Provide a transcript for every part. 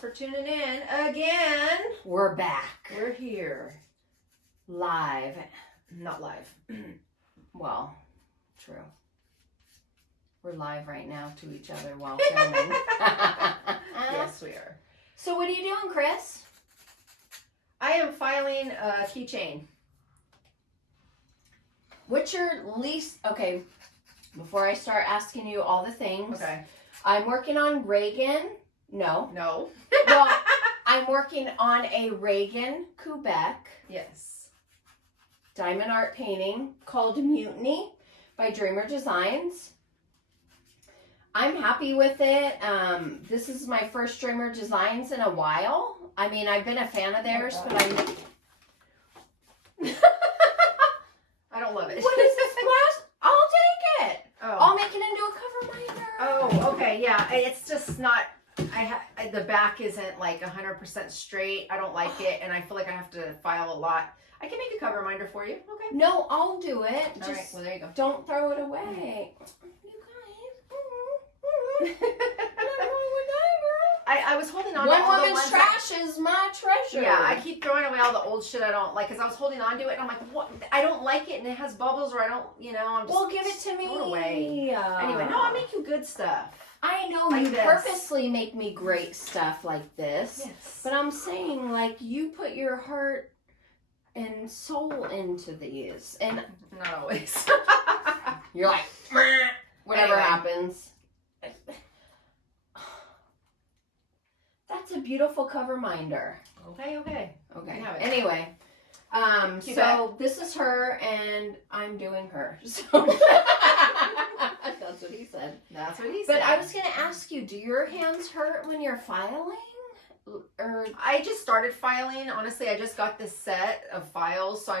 for tuning in again. We're back. We're here. Live. Not live. Well, true. We're live right now to each other while filming. Yes, we are. So what are you doing, Kris? I am filing a keychain. What's your least... Okay, before I start asking you all the things. Okay. I'm working on Regan. No. No. Well, I'm working on a Regan Kubecek Yes. diamond art painting called Mutiny by Dreamer Designs. I'm happy with it. This is my first Dreamer Designs in a while. I mean, I've been a fan of theirs, but I don't love it. What is this glass? I'll take it. Oh. I'll make it into a cover binder. Oh, okay, yeah. It's just not. The back isn't like 100% straight. I don't like it, and I feel like I have to file a lot. I can make a cover binder for you. Okay. No, I'll do it. All Just right. Well, there you go. don't throw it away. You guys. I was holding on to One all the woman's ones trash is my treasure. Yeah, I keep throwing away all the old shit I don't like because I was holding on to it and I'm like, what? I don't like it and it has bubbles or I don't, I'm just. Well, give it to me. Throw it away. Anyway, no, I'll make you good stuff. I know Like you this. purposely make me great stuff like this. Yes. But I'm saying, like, you put your heart and soul into these. And Not always. you're like, whatever Anyway. happens. That's a beautiful cover minder. Okay. Okay. You have it. Anyway, Cute so this is her, and I'm doing her. So that's what he said. That's what he said. But I was gonna ask you, do your hands hurt when you're filing? Or I just started filing. Honestly, I just got this set of files, so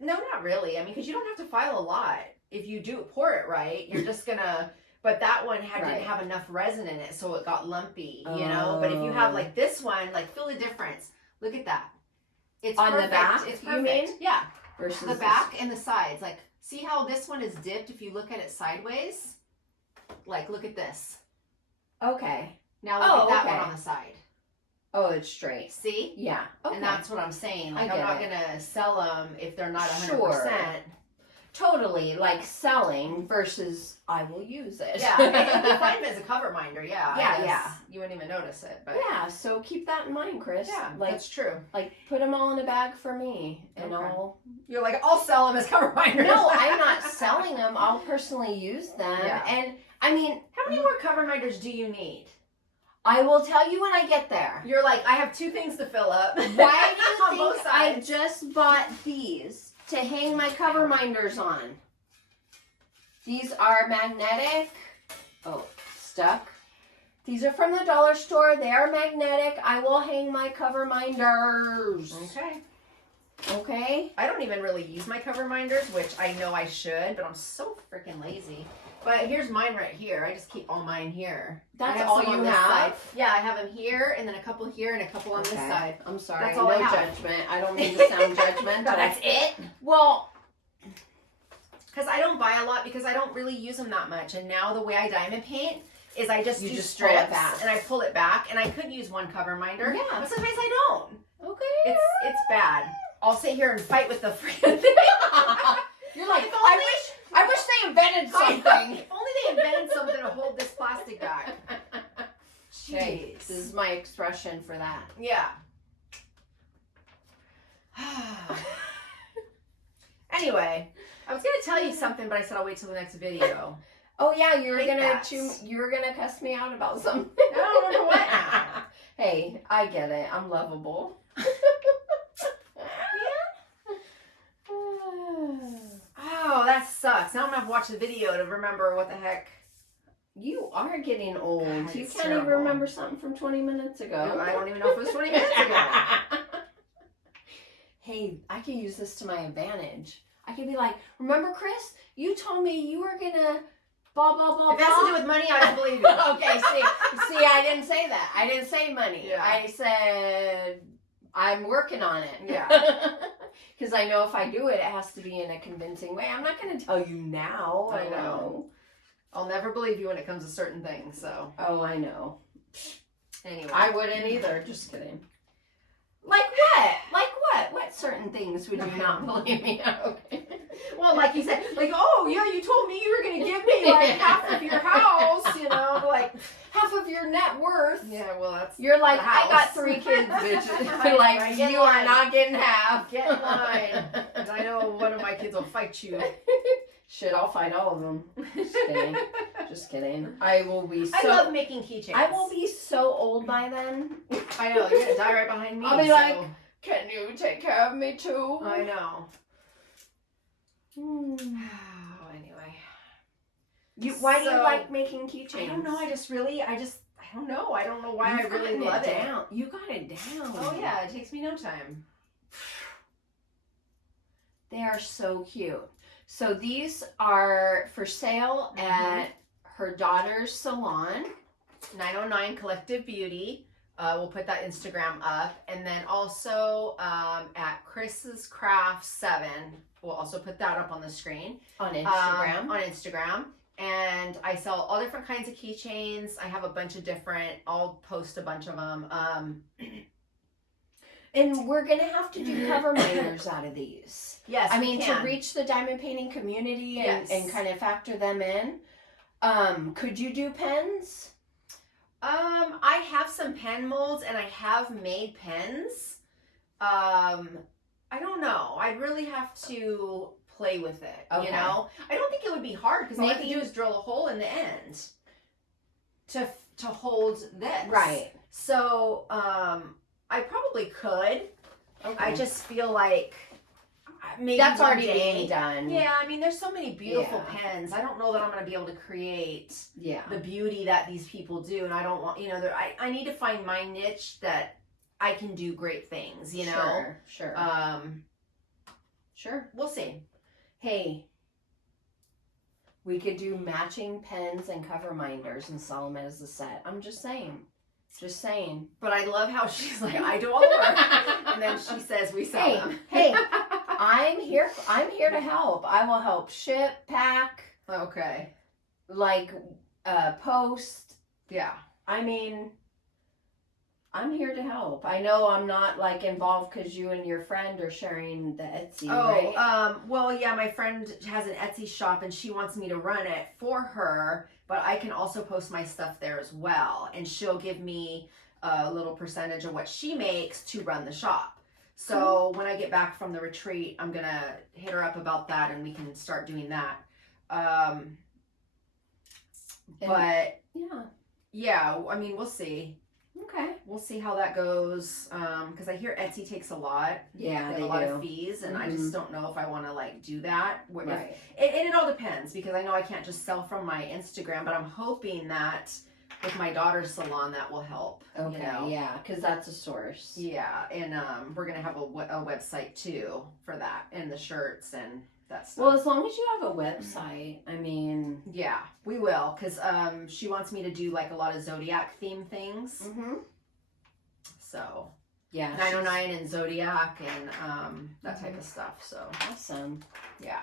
no, not really. I mean, because you don't have to file a lot. If you do pour it right, you're just gonna. But that one didn't have enough resin in it, so it got lumpy, But if you have like this one, like feel the difference. Look at that. It's on perfect. the back. It's you perfect. mean? Yeah. Versus The back and the sides. Like, see how this one is dipped if you look at it sideways? Like, look at this. Okay. Now look at that one on the side. Oh, it's straight. See? Yeah. Okay. And that's what I'm saying. Like, I I'm get not it. going to sell them if they're not 100%. Sure. Totally, like selling versus I will use it. Yeah. And you find it as a cover minder, yeah. I Yeah, guess yeah. You wouldn't even notice it, but. Yeah, so keep that in mind, Kris. Yeah, like, that's true. Like, put them all in a bag for me, and Okay. I'll... You're like, I'll sell them as cover minders. No, I'm not selling them. I'll personally use them. Yeah. And, I mean... How many more cover minders do you need? I will tell you when I get there. You're like, I have 2 things to fill up. Why do you On both think I sides. just bought these to hang my cover minders on? These are magnetic. Oh, stuck. These are from the dollar store. They are magnetic. I will hang my cover minders. Okay. Okay? I don't even really use my cover minders, which I know I should, but I'm so freaking lazy. But here's mine right here. I just keep all mine here. That's I have all some on you this have? side. Yeah, I have them here, and then a couple here, and a couple on this side. I'm sorry. That's all no I have. judgment. I don't mean to sound judgmental. That's it? Well... Because I don't buy a lot because I don't really use them that much. And now the way I diamond paint is I just You do just strips pull it back. and I pull it back. And I could use one cover minder. Yeah. But sometimes I don't. Okay. It's bad. I'll sit here and fight with the freaking thing. You're like, If I wish they invented something. If only they invented something to hold this plastic back. Okay, Jeez. this is my expression for that. Yeah. Anyway, I was gonna tell you something, but I said I'll wait till the next video. Oh yeah, you were Fake gonna bats. you were gonna cuss me out about something. I don't remember what now. Hey, I get it. I'm lovable. Oh, that sucks. Now I'm gonna have to watch the video to remember what the heck. You are getting old. God, You it's can't even terrible. remember something from 20 minutes ago. I don't even know if it was 20 minutes ago. Hey, I could use this to my advantage. I could be like, remember, Kris? You told me you were gonna blah blah blah. If it has to do with money, I don't believe you. Okay, see, I didn't say that. I didn't say money. Yeah. I said I'm working on it. Yeah. Because I know if I do it, it has to be in a convincing way. I'm not going to tell you now. I know. I'll never believe you when it comes to certain things. So. Oh, I know. Anyway. I wouldn't either. Just kidding. Like what? Like what? What certain things would you not believe me? Okay. Well, like you said, like, oh, yeah, you told me you were going to give me, like, half of your house, you know, like, half of your net worth. Yeah, well, that's You're like, the I got house. 3 kids, bitch. Right, Like, right, get you in are line. not getting half. Get in line. And I know one of my kids will fight you. Shit, I'll fight all of them. Just kidding. Just kidding. I will be so... I love making keychains. I will be so old by then. I know, you're going to die right behind me. I'll be like, can you take care of me too? I know. Anyway. Why do you like making keychains? I don't know. I don't know. I don't know why I really love it. You got it down. Oh, yeah. It takes me no time. They are so cute. So these are for sale at her daughter's salon. 909 Collective Beauty. We'll put that Instagram up. And then also at Kris's Craft 7. We'll also put that up on the screen. On Instagram. On Instagram. And I sell all different kinds of keychains. I have a bunch of different. I'll post a bunch of them. And we're going to have to do cover miners out of these. Yes, I mean, to reach the diamond painting community and kind of factor them in. Could you do pens? I have some pen molds and I have made pens. I don't know. I'd really have to play with it, you know? I don't think it would be hard because all I have to do is drill a hole in the end to hold this. Right. So, I probably could. Okay. I just feel like maybe that's already being done. Yeah, I mean, there's so many beautiful pens. I don't know that I'm going to be able to create the beauty that these people do, and I don't want, you know, I need to find my niche that I can do great things, you know? Sure. Sure. We'll see. Hey, we could do matching pens and cover minders and sell them as a set. I'm just saying. Just saying. But I love how she's like, I do all the work. And then she says we sell them. Hey, I'm here to help. I will help ship, pack. Okay. Like, post. Yeah. I mean, I'm here to help. I know I'm not like involved because you and your friend are sharing the Etsy, right? Well, yeah, my friend has an Etsy shop and she wants me to run it for her, but I can also post my stuff there as well. And she'll give me a little percentage of what she makes to run the shop. So when I get back from the retreat, I'm going to hit her up about that and we can start doing that. But yeah, I mean, we'll see. Okay. We'll see how that goes. Because I hear Etsy takes a lot. Yeah, they have a lot of fees, and I just don't know if I want to like do that. Right. And it all depends because I know I can't just sell from my Instagram, but I'm hoping that with my daughter's salon that will help. Okay. You know? Yeah, because that's a source. Yeah, and we're gonna have a website too for that, and the shirts and that stuff. Well, as long as you have a website, I mean. Yeah, we will, because she wants me to do like a lot of Zodiac theme things. Mm-hmm. So, yeah. 909 and Zodiac and that type of stuff. So, awesome. Yeah.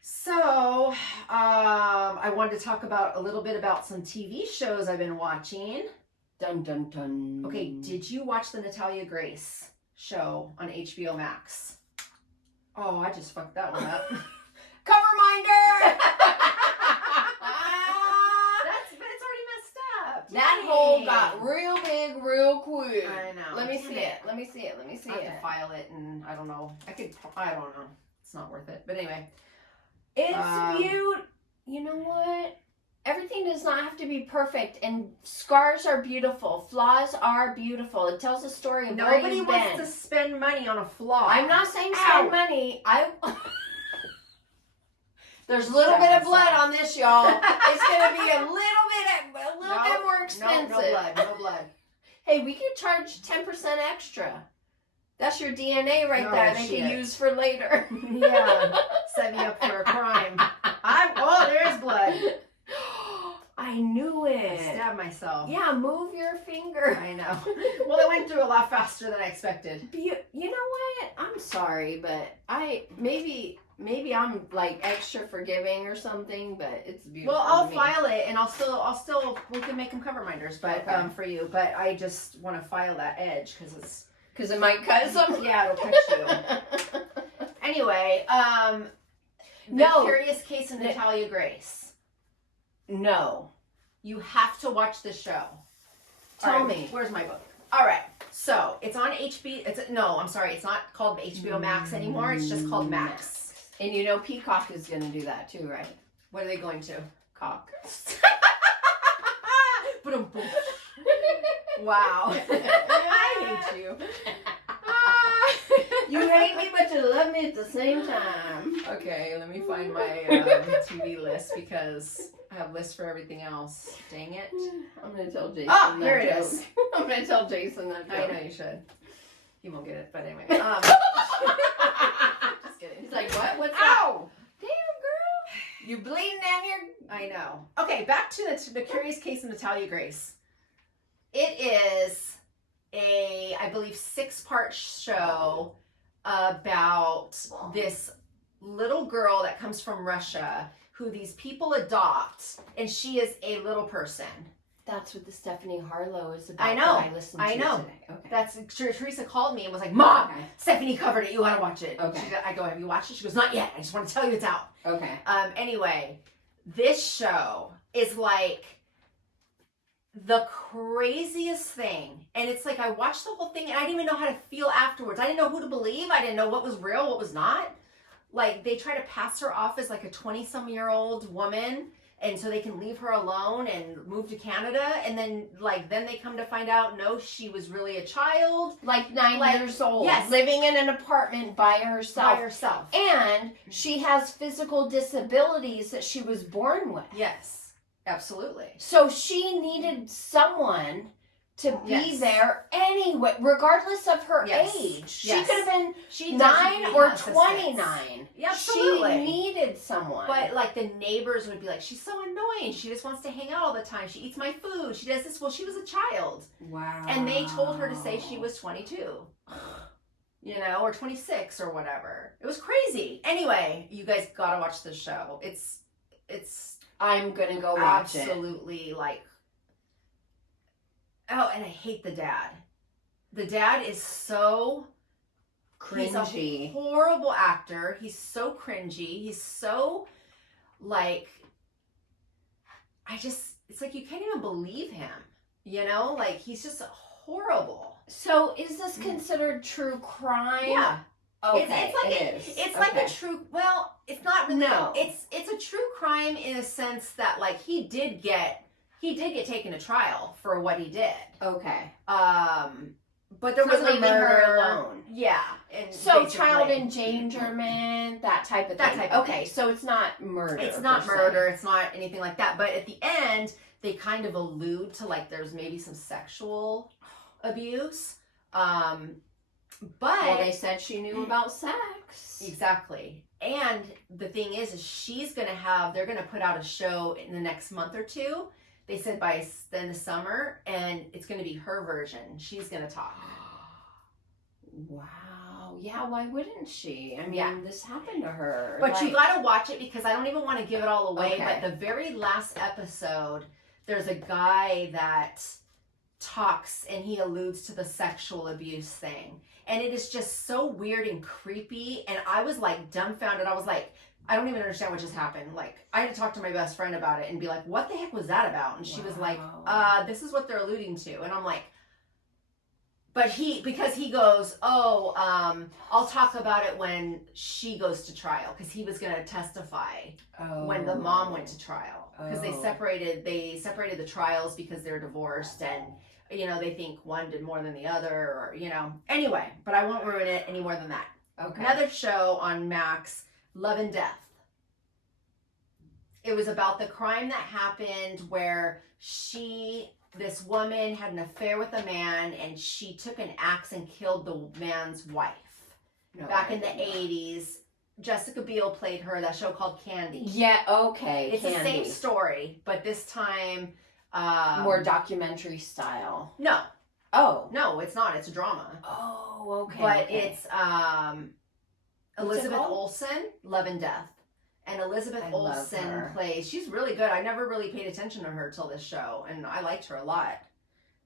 So, I wanted to talk a little bit about some TV shows I've been watching. Dun, dun, dun. Okay, did you watch the Natalia Grace show on HBO Max? Oh, I just fucked that one up. Cover minder! But it's already messed up. That hole got real big real quick. I know. Let me see it. Let me see it. I have to file it, and I don't know. I don't know. It's not worth it. But anyway. It's beautiful. You know what? Everything does not have to be perfect, and scars are beautiful. Flaws are beautiful. It tells a story of where Nobody you've wants been. to spend money on a flaw. I'm not saying spend money. There's a little bit of blood on this, y'all. It's gonna be a little bit more expensive. No blood. Hey, we could charge 10% extra. That's your DNA right there. They can use for later. Yeah, set me up for a crime. There is blood. I knew it. I stabbed myself. Yeah, move your finger. I know. Well, it went through a lot faster than I expected. You know what? I'm sorry, but maybe I'm like extra forgiving or something, but it's beautiful. Well, I'll to me. file it, and I'll still, we can make them cover minders, but Okay. for you. But I just want to file that edge because it might cut some. Yeah, it'll cut you. Anyway, No. Curious Case of Natalia Grace. No. You have to watch this show. Tell me. Where's my book? All right. So it's on HBO. I'm sorry. It's not called HBO Max anymore. It's just called Max. And you know PeaCOCK is going to do that too, right? What are they going to? Cock. Wow. I hate you. You hate me, but you love me at the same time. Okay, let me find my TV list because I have lists for everything else. Dang it. I'm going to tell Jason. Oh, that here it joke. is. I'm going to tell Jason that I joke. know you should. He won't get it, but anyway. Just kidding. He's like, what? What's that? Ow! Damn, girl. You bleeding down here? I know. Okay, back to the Curious Case of Natalia Grace. It is a, I believe, 6-part show about this little girl that comes from Russia who these people adopt, and she is a little person. That's what the Stephanie Harlow is about. I know. That I listened to I know. today. Okay. That's Teresa called me and was like, "Mom, Okay. Stephanie covered it. You gotta watch it." Okay. I go, "Have you watched it?" She goes, "Not yet. I just want to tell you it's out." Okay. Anyway, this show is like the craziest thing. And it's like I watched the whole thing and I didn't even know how to feel afterwards. I didn't know who to believe. I didn't know what was real, what was not. Like they try to pass her off as like a 20-some-year-old woman, and so they can leave her alone and move to Canada, and then they come to find out no, she was really a child. Like 9 years old. Yes. Living in an apartment by herself. By herself. And she has physical disabilities that she was born with. Yes. Absolutely. So she needed someone to be Yes. there anyway, regardless of her Yes. age. She Yes. could have been She 9 or 29. Yeah, absolutely. She needed someone. But like the neighbors would be like, she's so annoying. She just wants to hang out all the time. She eats my food. She does this. Well, she was a child. Wow. And they told her to say she was 22. You know, or 26 or whatever. It was crazy. Anyway, you guys gotta watch this show. It's I'm gonna go watch it. absolutely like, oh, and I hate the dad. The dad is so He's a Cringy. horrible actor. He's so cringy. He's so like, it's like you can't even believe him. You know, like he's just horrible. So is this considered true crime? Yeah. Okay. It's like it is. It's like a true. Well, it's not really. No. It's a true crime in a sense that like he did get taken to trial for what he did. Okay. But there For was a leaving her murder. alone. Yeah. And So basically- child endangerment, that type of thing. That type of okay, thing. so it's not murder. It's not per se. murder. It's not anything like that. But at the end, they kind of allude to like there's maybe some sexual abuse. But Well, they said she knew about sex. exactly. And the thing is they're gonna put out a show in the next month or two. They said by then the summer, and it's gonna be her version. She's gonna talk. Wow. Yeah, why wouldn't she? I mean, Yeah. this happened to her. But you like- gotta watch it because I don't even want to give it all away. Okay. But the very last episode, there's a guy that talks and he alludes to the sexual abuse thing. And it is just so weird and creepy. And I was like dumbfounded. I was like, I don't even understand what just happened. Like, I had to talk to my best friend about it and be like, what the heck was that about? And she was like, this is what they're alluding to. And I'm like, but because he goes, I'll talk about it when she goes to trial. Because he was going to testify when the mom went to trial. Because they separated the trials because they're divorced. And, you know, they think one did more than the other. Or, you know. Anyway, but I won't ruin it any more than that. Okay. Another show on Max, Love and Death. It was about the crime that happened where this woman had an affair with a man and she took an axe and killed the man's wife. No, Back in the 80s, Jessica Biel played her, that show called Candy. Yeah, okay. It's Candy. the same story, but this time... more documentary style. No, Oh. no, it's not. It's a drama. Oh, okay. But okay. Elizabeth Olsen, Love and Death. And Elizabeth Olsen plays, she's really good. I never really paid attention to her till this show, and I liked her a lot.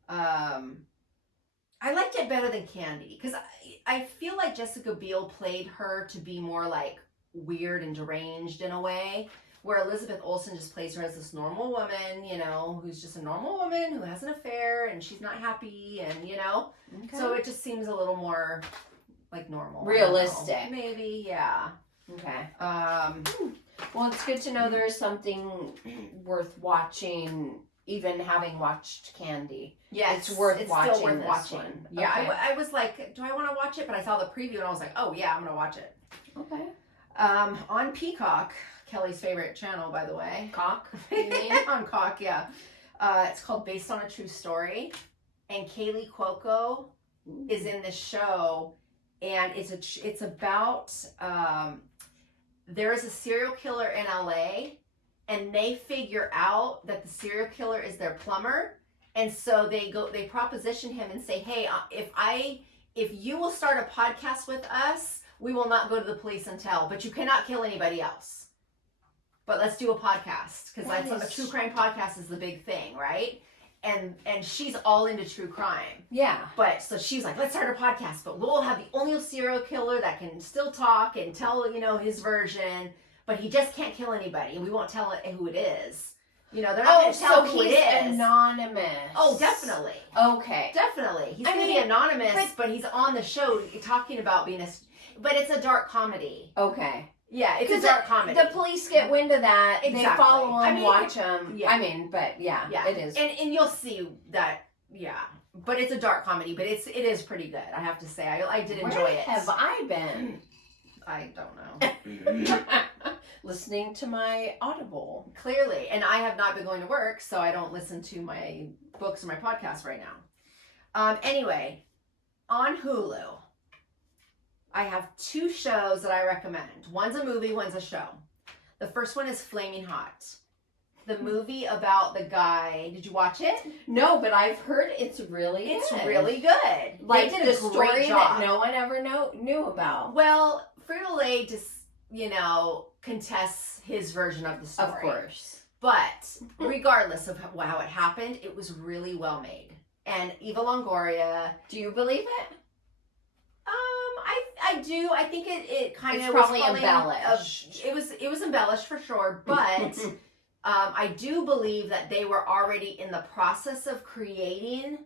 I liked it better than Candy, because I feel like Jessica Biel played her to be more like weird and deranged in a way, where Elizabeth Olsen just plays her as this normal woman, you know, who's just a normal woman who has an affair and she's not happy, and, you know, so it just seems a little more like normal. Realistic. Maybe, yeah. Okay. Well, it's good to know there's something worth watching, even having watched Candy. Yeah, it's worth watching. Still worth watching. One. Yeah, okay. I was like, do I want to watch it? But I saw the preview and I was like, oh yeah, I'm gonna watch it. Okay. On PeaCOCK, Kelly's favorite channel, by the way. Cock. You mean? On Cock, yeah. It's called Based on a True Story, and Kaylee Cuoco is in this show, and it's about there is a serial killer in LA, and they figure out that the serial killer is their plumber, and so they proposition him and say, hey, if you will start a podcast with us, we will not go to the police and tell, but you cannot kill anybody else. But let's do a podcast, because that's a true crime podcast is the big thing, right? And she's all into true crime. Yeah. But so she's like, let's start a podcast, but we'll have the only serial killer that can still talk and tell, you know, his version, but he just can't kill anybody, and we won't tell it who it is. You know, they're not going to tell who it is. Oh, so he's anonymous. Oh, definitely. Okay. Definitely. He's going to be anonymous, but he's on the show talking about being but it's a dark comedy. Okay. Yeah, it's a dark comedy. The police get wind of that. Exactly. They follow them, watch them. Yeah. I mean, but yeah, it is. And you'll see that, yeah. But it's a dark comedy, but it is pretty good, I have to say. I did enjoy it. Where have I been? I don't know. Listening to my Audible. Clearly. And I have not been going to work, so I don't listen to my books or my podcast right now. Anyway, on Hulu, I have 2 shows that I recommend. One's a movie, one's a show. The first one is Flaming Hot. The movie about the guy. Did you watch it? No, but I've heard it's really good. It's really good. Like they did the a great story job. that no one ever knew about. Well, Frito-Lay just, you know, contests his version of the story. Of course. But regardless of how it happened, it was really well made. And Eva Longoria. Do you believe it? I do. I think it kind of was probably embellished. It was embellished for sure, but I do believe that they were already in the process of creating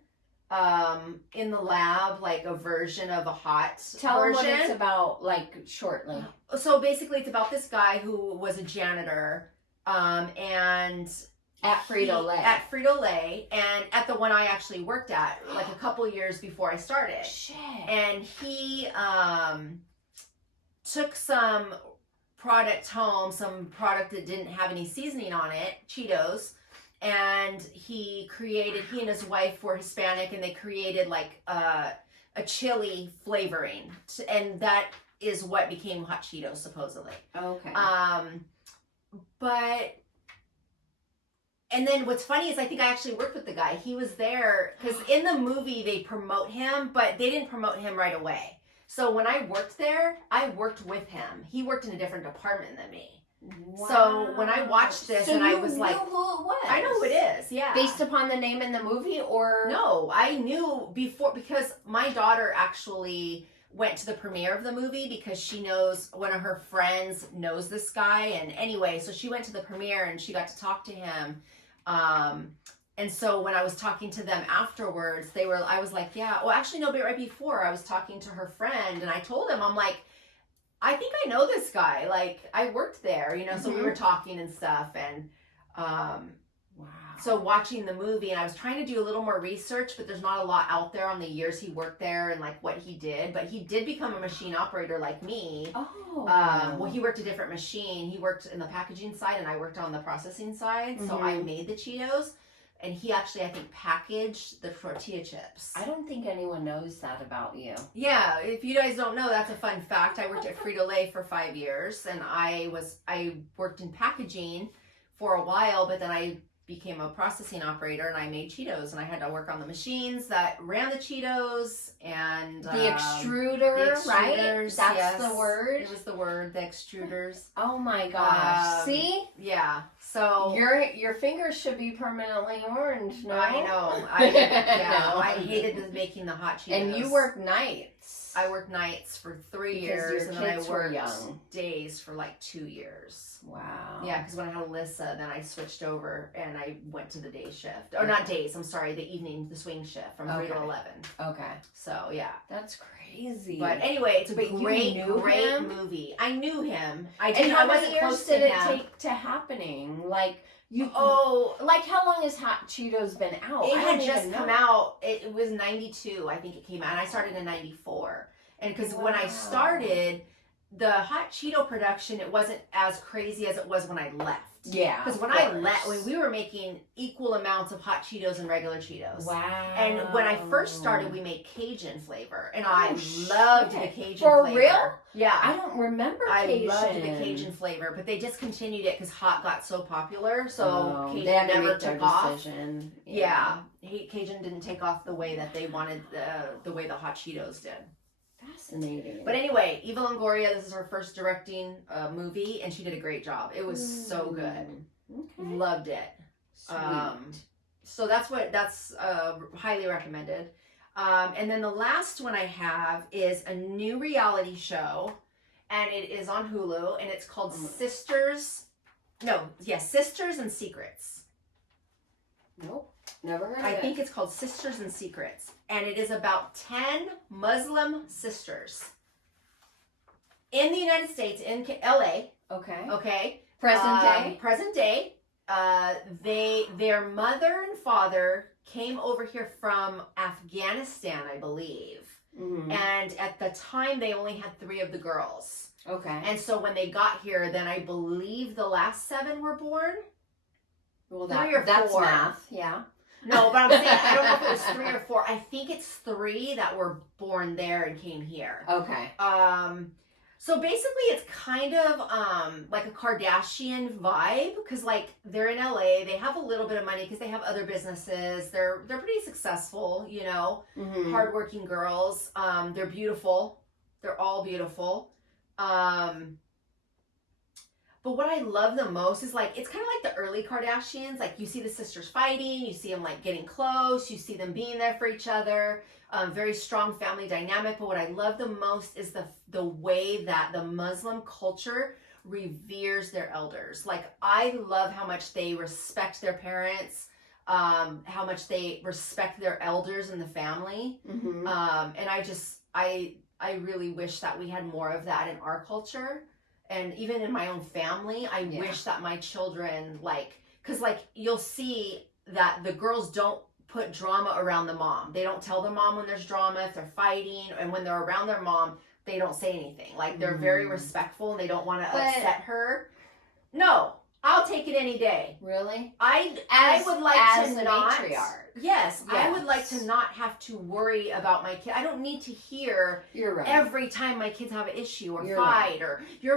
in the lab like a version of a hot Tell version. them what it's about, like, shortly. So basically, it's about this guy who was a janitor, and at Frito-Lay. At Frito-Lay, and at the one I actually worked at, like a couple years before I started. Shit. And he took some product home, some product that didn't have any seasoning on it, Cheetos, and he and his wife were Hispanic, and they created like a chili flavoring, and that is what became hot Cheetos, supposedly. Okay. And then what's funny is I think I actually worked with the guy. He was there because in the movie they promote him, but they didn't promote him right away. So when I worked there, I worked with him. He worked in a different department than me. Wow. So when I watched this, and I was like, who it was? I know who it is. Yeah. Based upon the name in the movie, or no? I knew before because my daughter actually went to the premiere of the movie because she knows one of her friends knows this guy, and anyway, so she went to the premiere and she got to talk to him. And so when I was talking to them afterwards, I was like, yeah, well, actually, no, but right before I was talking to her friend, and I told him, I'm like, I think I know this guy. Like, I worked there, you know, so we were talking and stuff. And, wow. So watching the movie, and I was trying to do a little more research, but there's not a lot out there on the years he worked there and like what he did, but he did become a machine operator like me. Oh. Well, he worked a different machine. He worked in the packaging side and I worked on the processing side. So I made the Cheetos, and he actually, I think, packaged the tortilla chips. I don't think anyone knows that about you. Yeah. If you guys don't know, that's a fun fact. I worked at Frito-Lay for 5 years, and I worked in packaging for a while, but then I became a processing operator, and I made Cheetos, and I had to work on the machines that ran the Cheetos and the extruder, right? extruders, That's yes. the word. It was the word, the extruders. Oh my gosh! See, yeah. So your fingers should be permanently orange. No, I know. I hated making the hot Cheetos. And you work nights. I worked nights for 3 Because years, your and then I kids were worked young. days for like 2 years. Wow. Yeah, because when I had Alyssa, then I switched over and I went to the day shift. Or not days, I'm sorry, the evening, the swing shift from 3 to 11. Okay. So, yeah. That's crazy. But anyway, it's a But you great knew him? movie. I knew him. and how many wasn't years close did to it him. take to happening? Like, you, Oh, like how long has Hot Cheetos been out? it I had don't just even come know. out. It was 92, I think it came out. And I started in 94. And because when I Wow. started, the Hot Cheeto production, it wasn't as crazy as it was when I left. Yeah. Because when I left, when we were making equal amounts of hot Cheetos and regular Cheetos. Wow. And when I first started, we made Cajun flavor, and I Oh, loved shit. the Cajun For flavor. real? Yeah, I don't remember I Cajun. loved the Cajun flavor, but they discontinued it because hot got so popular, so they Cajun had to never make their took off. decision. Yeah, Cajun didn't take off the way that they wanted, the way the Hot Cheetos did. Fascinating. But anyway, Eva Longoria, this is her first directing movie, and she did a great job. It was so good. Okay. Loved it. Sweet. So that's highly recommended. And then the last one I have is a new reality show, and it is on Hulu, and it's called Sisters and Secrets. Nope. Never heard of I it. think it's called Sisters and Secrets, and it is about 10 Muslim sisters in the United States, in LA. Okay. Okay. Present day. Their mother and father came over here from Afghanistan, I believe. Mm-hmm. And at the time, they only had 3 of the girls. Okay. And so when they got here, then I believe the last 7 were born. Well, 3 or that's 4. math. Yeah. No, but I'm saying, I don't know if it was 3 or 4. I think it's 3 that were born there and came here. Okay. So basically it's kind of like a Kardashian vibe, because like they're in LA, they have a little bit of money because they have other businesses. They're pretty successful, you know, Mm-hmm. hardworking girls. They're beautiful. They're all beautiful. But what I love the most is like, it's kind of like the early Kardashians. Like you see the sisters fighting, you see them like getting close, you see them being there for each other. Very strong family dynamic. But what I love the most is the way that the Muslim culture reveres their elders. Like I love how much they respect their parents, how much they respect their elders in the family. Mm-hmm. And I really wish that we had more of that in our culture. And even in my own family, I wish that my children, like, because, like, you'll see that the girls don't put drama around the mom. They don't tell the mom when there's drama, if they're fighting, and when they're around their mom, they don't say anything. Like, they're very respectful, and they don't want to upset her. No, I'll take it any day. Really? I would like as to a not. matriarch. Yes, I Yes. would like to not have to worry about my kid. I don't need to hear You're right. every time my kids have an issue or You're fight or your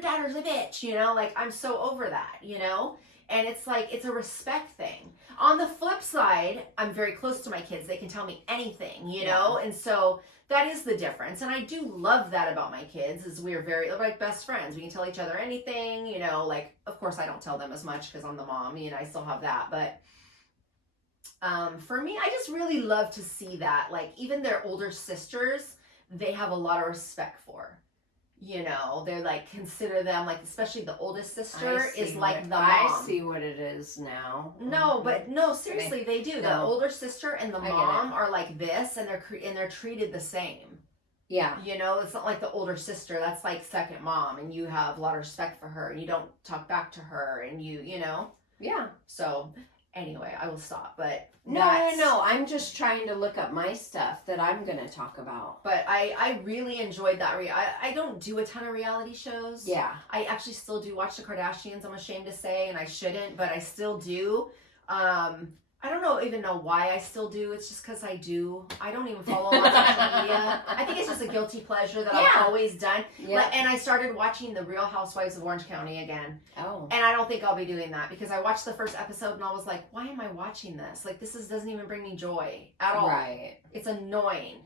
daughter's a bitch, you know, like I'm so over that, you know. And it's like it's a respect thing. On the flip side, I'm very close to my kids. They can tell me anything, you know, and so that is the difference. And I do love that about my kids is we're very like best friends. We can tell each other anything, you know. Like of course I don't tell them as much because I'm the mom, you know. I still have that, but. For me, I just really love to see that, like, even their older sisters, they have a lot of respect for, you know, they're like, consider them, like, especially the oldest sister is like the mom. I see what it is now. No, but no, seriously, they do. The older sister and the I get mom are like this, and they're treated the same. Yeah. You know, it's not like the older sister, that's like second mom, and you have a lot of respect for her, and you don't talk back to her, and you know. Yeah. So... Anyway, I will stop, but No. I'm just trying to look up my stuff that I'm going to talk about. But I really enjoyed that. I don't do a ton of reality shows. Yeah. I actually still do watch the Kardashians, I'm ashamed to say, and I shouldn't, but I still do. I don't even know why I still do. It's just because I do. I don't even follow them on social media. I think it's just a guilty pleasure that I've always done. Yeah. And I started watching The Real Housewives of Orange County again. Oh. And I don't think I'll be doing that because I watched the first episode and I was like, why am I watching this? Like, this doesn't even bring me joy at all. Right. It's annoying.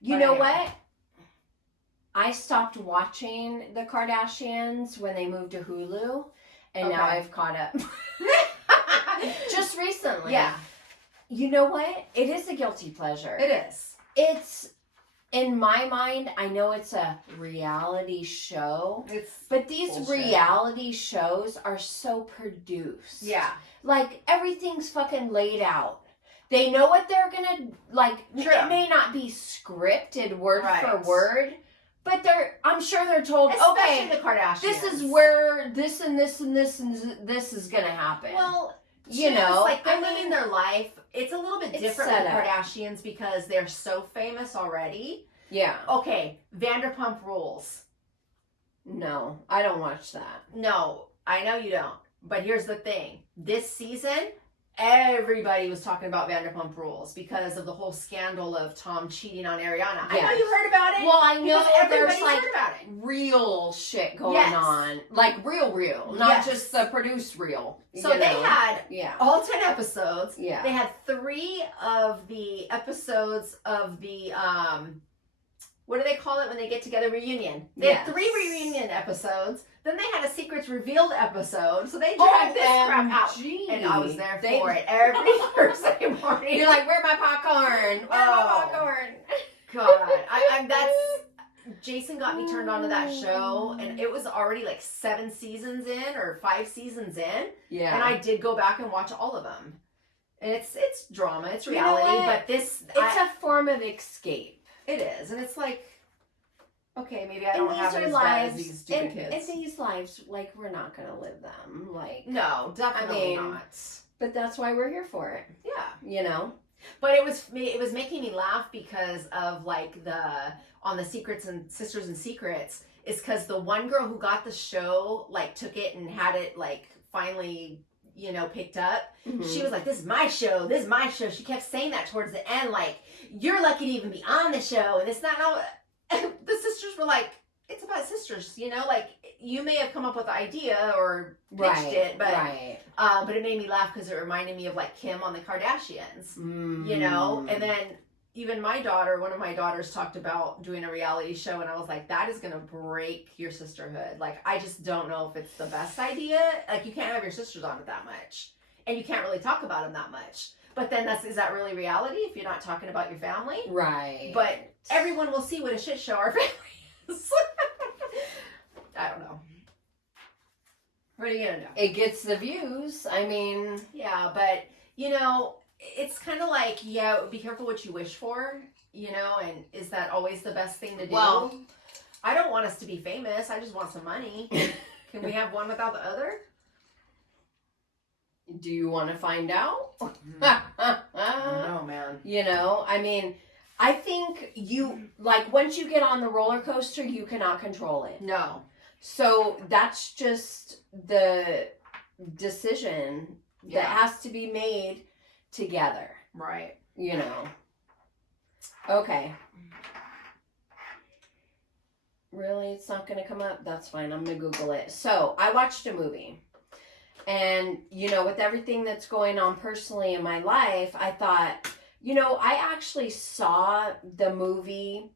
You know what? I stopped watching the Kardashians when they moved to Hulu, and now I've caught up. Just recently. Yeah. You know what? It is a guilty pleasure. It is. It's, in my mind, I know it's a reality show, but these reality shows are so produced. Yeah. Like, everything's fucking laid out. They know what they're gonna, like, True. It may not be scripted word for Right. word, but I'm sure they're told, Especially okay, the Kardashians. this is where this and this and this and this is gonna happen. Well, you know, like they're living their life. It's a little bit different with the set up. Kardashians because they're so famous already. Yeah. Okay, Vanderpump Rules. No, I don't watch that. No, I know you don't. But here's the thing. This season, everybody was talking about Vanderpump Rules because of the whole scandal of Tom cheating on Ariana. I know you heard about it. Well, I know everybody's there's like heard about it. real shit going on. Like real. Not just the produced real. So they had all 10 episodes. Yeah. They had 3 of the episodes of the what do they call it when they get together? Reunion. They had 3 reunion episodes. Then they had a secrets revealed episode. So they dragged this crap out. And I was there for it every Thursday morning. You're like, where's my popcorn? Where's my popcorn? God. Jason got me turned on to that show. And it was already like 7 seasons in or 5 seasons in. Yeah. And I did go back and watch all of them. And it's drama. It's reality. But it's a form of escape. It is. And it's like, okay, maybe I don't have it as bad as these stupid kids. And these lives, like, we're not going to live them. Like, no, definitely not. But that's why we're here for it. Yeah. You know? But it was making me laugh because of, like, on the Secrets and Sisters and Secrets, is because the one girl who got the show, like, took it and had it, like, finally, you know, picked up. Mm-hmm. She was like, this is my show. This is my show. She kept saying that towards the end, like, you're lucky to even be on the show. And it's not how... the sisters were like, it's about sisters, you know, like you may have come up with the idea or pitched it, but it made me laugh because it reminded me of like Kim on the Kardashians, you know. And then even one of my daughters talked about doing a reality show, and I was like, that is gonna break your sisterhood. Like, I just don't know if it's the best idea. Like, you can't have your sisters on it that much, and you can't really talk about them that much. But then is that really reality if you're not talking about your family? Right. But everyone will see what a shit show our family is. I don't know. What are you gonna do? It gets the views. I mean... Yeah, but, you know, it's kind of like, be careful what you wish for, you know, and is that always the best thing to do? Well, I don't want us to be famous. I just want some money. Can we have one without the other? Do you want to find out? I don't know, man. You know, I mean, I think once you get on the roller coaster, you cannot control it. No. So that's just the decision that has to be made together. Right. You know. Okay. Really? It's not going to come up? That's fine. I'm going to Google it. So, I watched a movie. And, you know, with everything that's going on personally in my life, I thought, you know, I actually saw the movie,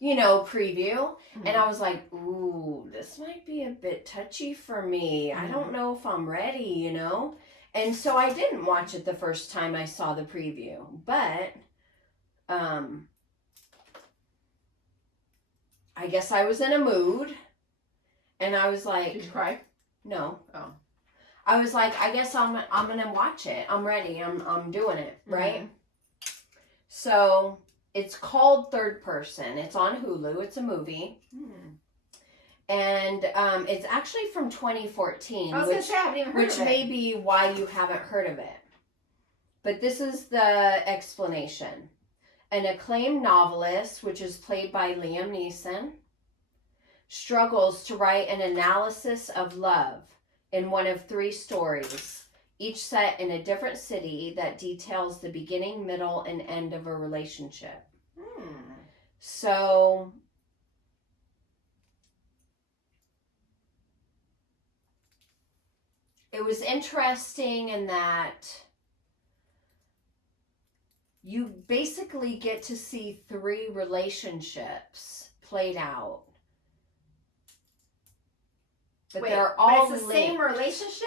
you know, preview. And I was like, ooh, this might be a bit touchy for me. I don't know if I'm ready, you know. And so I didn't watch it the first time I saw the preview. But, I guess I was in a mood. And I was like... Did you cry? No. Oh. I was like, I guess I'm gonna watch it. I'm ready. I'm doing it, right? Mm-hmm. So it's called Third Person. It's on Hulu. It's a movie. And it's actually from 2014. I was gonna say, I haven't even heard of it. Which may be why you haven't heard of it. But this is the explanation. An acclaimed novelist, which is played by Liam Neeson, struggles to write an analysis of love in one of 3 stories, each set in a different city that details the beginning, middle, and end of a relationship. So it was interesting in that you basically get to see 3 relationships played out. But Wait, they're all but it's the same relationship?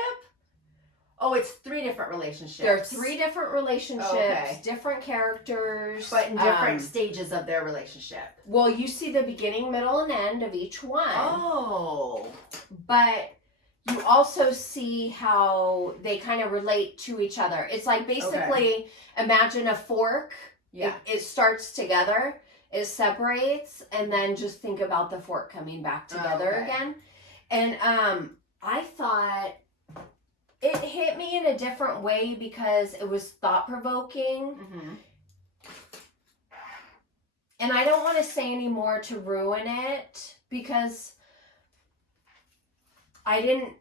Oh, it's 3 different relationships. There are 3 different relationships, Okay. different characters. But in different stages of their relationship. Well, you see the beginning, middle, and end of each one. Oh. But you also see how they kind of relate to each other. It's like basically imagine a fork. Yeah. It starts together, it separates, and then just think about the fork coming back together again. And I thought it hit me in a different way because it was thought-provoking. And I don't want to say any more to ruin it because I didn't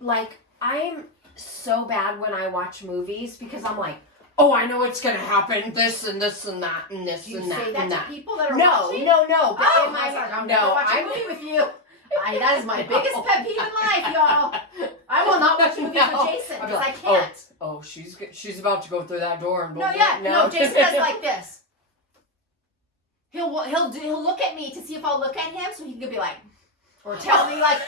like, I'm so bad when I watch movies because I'm like, oh, I know it's going to happen, this and this and that and this and that. Do you say that to people that are No. watching? But Oh, in my, I'm never watching a movie with you. That is my biggest pet peeve in life, y'all. I will not watch movies with Jason because I can't. Oh, she's about to go through that door and No, Jason does like this. He'll look at me to see if I'll look at him, so he can be like, or tell me like,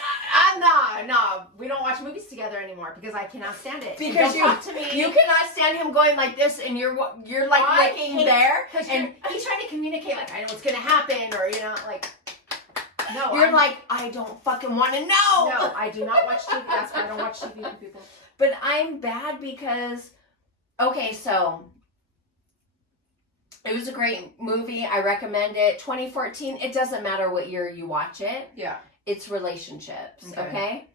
no, we don't watch movies together anymore because I cannot stand it. Because you talk to me. You cannot stand him going like this, and you're like looking there, and he's trying to communicate like I know what's gonna happen, or like. No, you're like, I don't fucking want to know. No, I do not watch TV. That's why I don't watch TV with people. But I'm bad because, okay, so it was a great movie. I recommend it. 2014. It doesn't matter what year you watch it. Yeah. It's relationships. Okay.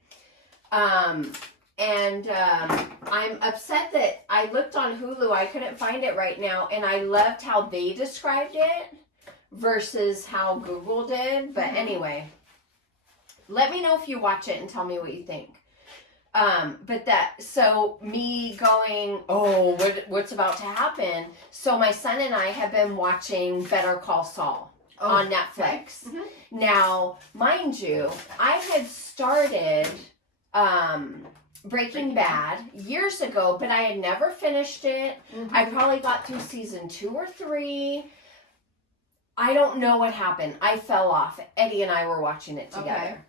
I'm upset that I looked on Hulu. I couldn't find it right now, and I loved how they described it versus how Google did. But anyway, let me know if you watch it and tell me what you think. So me going, oh, what's about to happen? So my son and I have been watching Better Call Saul on Netflix. Okay. Now, mind you, I had started Breaking Bad years ago, but I had never finished it. I probably got through season 2 or 3. I don't know what happened. I fell off. Eddie and I were watching it together.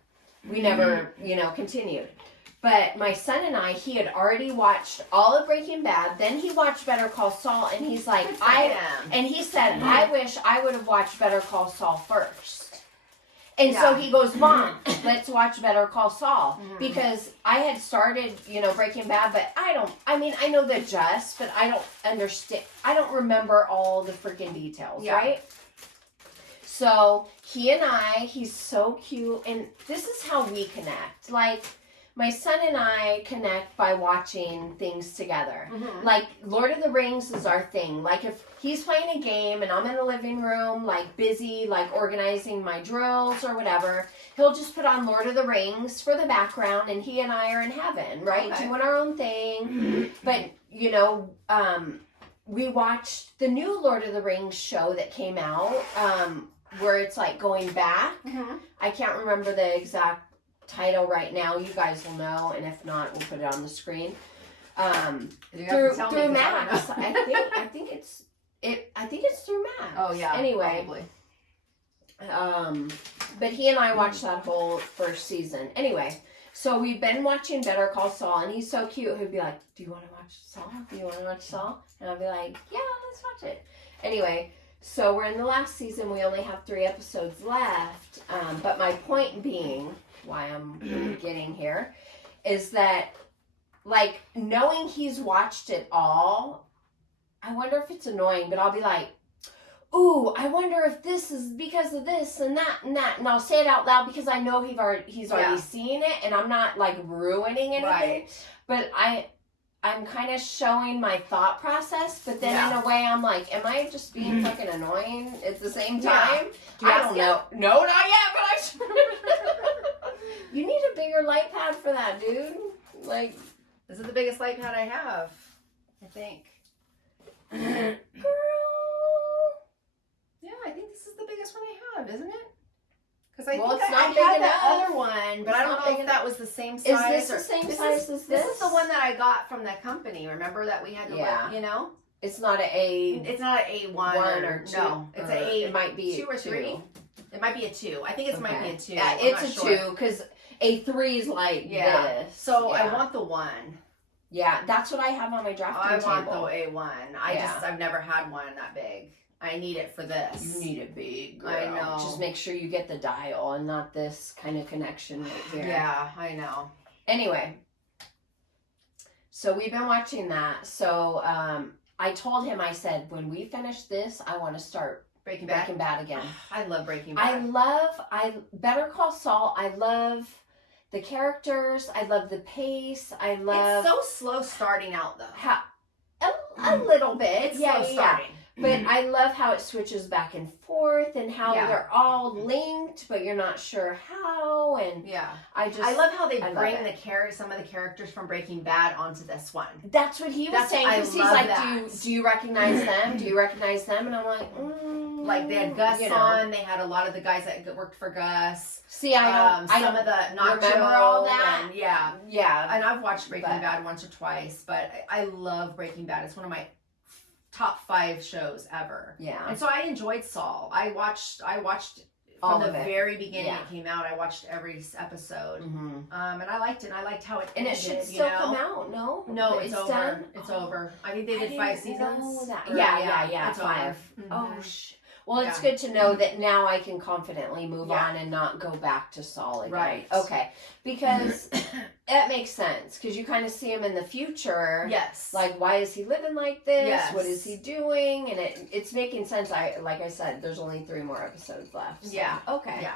We never, continued. But my son and I, he had already watched all of Breaking Bad. Then he watched Better Call Saul, and he's like, and he said, I wish I would have watched Better Call Saul first. And so he goes, Mom, let's watch Better Call Saul. Because I had started, Breaking Bad, but I know the gist, but I don't understand. I don't remember all the freaking details, right? So he and he's so cute. And this is how we connect. Like, my son and I connect by watching things together. Like, Lord of the Rings is our thing. Like, if he's playing a game and I'm in the living room, like, busy, like, organizing my drills or whatever, he'll just put on Lord of the Rings for the background, and he and I are in heaven, right? Doing our own thing. But, we watched the new Lord of the Rings show that came out, where it's, like, going back. I can't remember the exact title right now. You guys will know, and if not, we'll put it on the screen. Through Max. I think it's through Max. Oh yeah. Anyway. Probably. But he and I watched that whole first season. Anyway, so we've been watching Better Call Saul, and he's so cute. He'd be like, "Do you want to watch Saul? Do you want to watch Saul?" And I'll be like, "Yeah, let's watch it." Anyway. So we're in the last season. We only have 3 episodes left. But my point being, why I'm getting here, is that, like, knowing he's watched it all, I wonder if it's annoying, but I'll be like, ooh, I wonder if this is because of this and that and that. And I'll say it out loud because I know he's already seen it, and I'm not, like, ruining anything. Right. But I'm kind of showing my thought process, but then in a way I'm like, am I just being fucking annoying at the same time? I don't know. No, not yet, but You need a bigger light pad for that, dude. Like, this is the biggest light pad I have, I think. girl. Yeah, I think this is the biggest one I have, isn't it? Because I Well, think it's I not big had enough. that other one, but It's I don't not know big if enough. that was the same Is size. this the same size as this? This is the one that I got from the company. Remember that we had to, Yeah. you know? It's not an A. It's not an A1 One or two. No, it's or an A. It might be 2 or 3. It might be a 2. I think it might be a 2. Yeah, I'm it's not a sure. 2 because a 3 is like this. So yeah. I want the 1. Yeah, that's what I have on my drafting table. I want the A1. I've never had one that big. I need it for this. You need it big, girl. I know. Just make sure you get the dial and not this kind of connection right here. Yeah, I know. Anyway, so we've been watching that. So I told him, I said, when we finish this, I want to start Breaking Bad again. I love Breaking Bad. I Better Call Saul. I love the characters. I love the pace. I love. It's so slow starting out though. How, a little bit. It's slow starting. But I love how it switches back and forth and how Yeah. they're all linked, but you're not sure how. And Yeah. I love how they I bring love some of the characters from Breaking Bad onto this one. That's what he was That's- saying. I Because he's love like, that. do you recognize them? Do you recognize them? And I'm like, Like they had Gus you know. on. They had a lot of the guys that worked for Gus. See, I don't. Some of the Nacho remember all that. And, yeah. Yeah. And I've watched Breaking But- Bad once or twice, but I love Breaking Bad. It's one of my top 5 shows ever. Yeah. And so I enjoyed Saul. I watched All from the of it. very beginning Yeah. it came out. I watched every episode. Mm-hmm. And I liked it. I liked how it And ended, it should you still know? come out, no? No, it's over. done? It's Oh. over. I think they I did 5 didn't know seasons. that. Or- Yeah, It's 5. over. Oh, Mhm. Well, it's Yeah. good to know that now I can confidently move Yeah. on and not go back to Saul again. Right. Okay. Because that makes sense. Because you kind of see him in the future. Yes. Like, why is he living like this? Yes. What is he doing? And it's making sense. Like I said, there's only 3 more episodes left. So. Yeah. Okay. Yeah.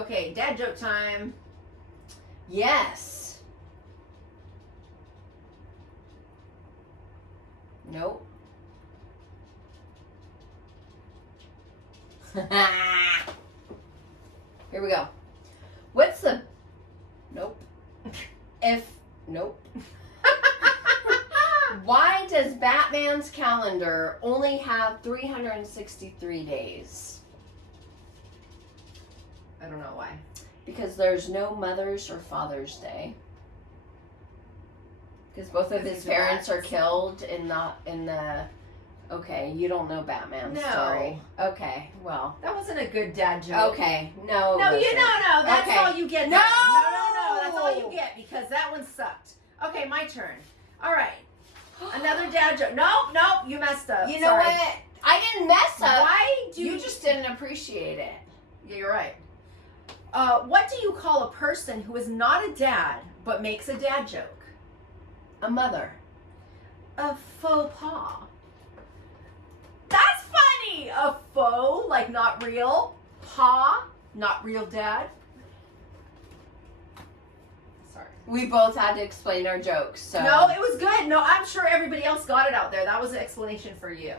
Okay, dad joke time. Yes. Nope. Here we go. What's the... Nope. Nope. Why does Batman's calendar only have 363 days? I don't know why. Because there's no Mother's or Father's Day. Because both of his parents are killed in the... Okay, you don't know Batman's No. story. Okay, well. That wasn't a good dad joke. Okay, no. No, listen. no. That's Okay. all you get. No! No. That's all you get because that one sucked. Okay, my turn. All right. Another dad joke. Nope. You messed up. You know Sorry. what? I didn't mess up. Why do You just didn't appreciate it. Yeah, you're right. What do you call a person who is not a dad but makes a dad joke? A mother. A faux pas. That's funny. A faux, like not real. Pa, not real dad. Sorry. We both had to explain our jokes, so. No, it was good. No, I'm sure everybody else got it out there. That was an explanation for you.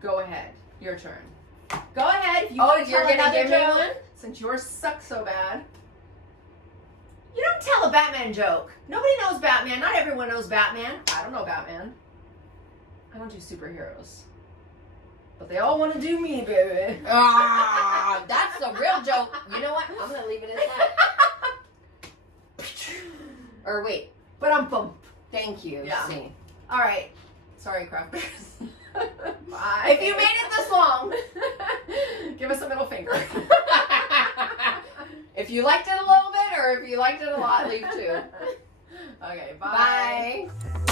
Go ahead. Your turn. Go ahead. If you want to you're tell gonna another give me joke, one? since yours sucks so bad. You don't tell a Batman joke. Nobody knows Batman. Not everyone knows Batman. I don't know Batman. I don't do superheroes. But they all want to do me, baby. Ah, that's the real joke. You know what? I'm gonna leave it at that. Or wait. But I'm bump. Thank you. Yeah. See. All right. Sorry, crafters. Bye. If you made it this long, give us a middle finger. if you liked it a little bit or if you liked it a lot, leave 2. Okay, bye. Bye.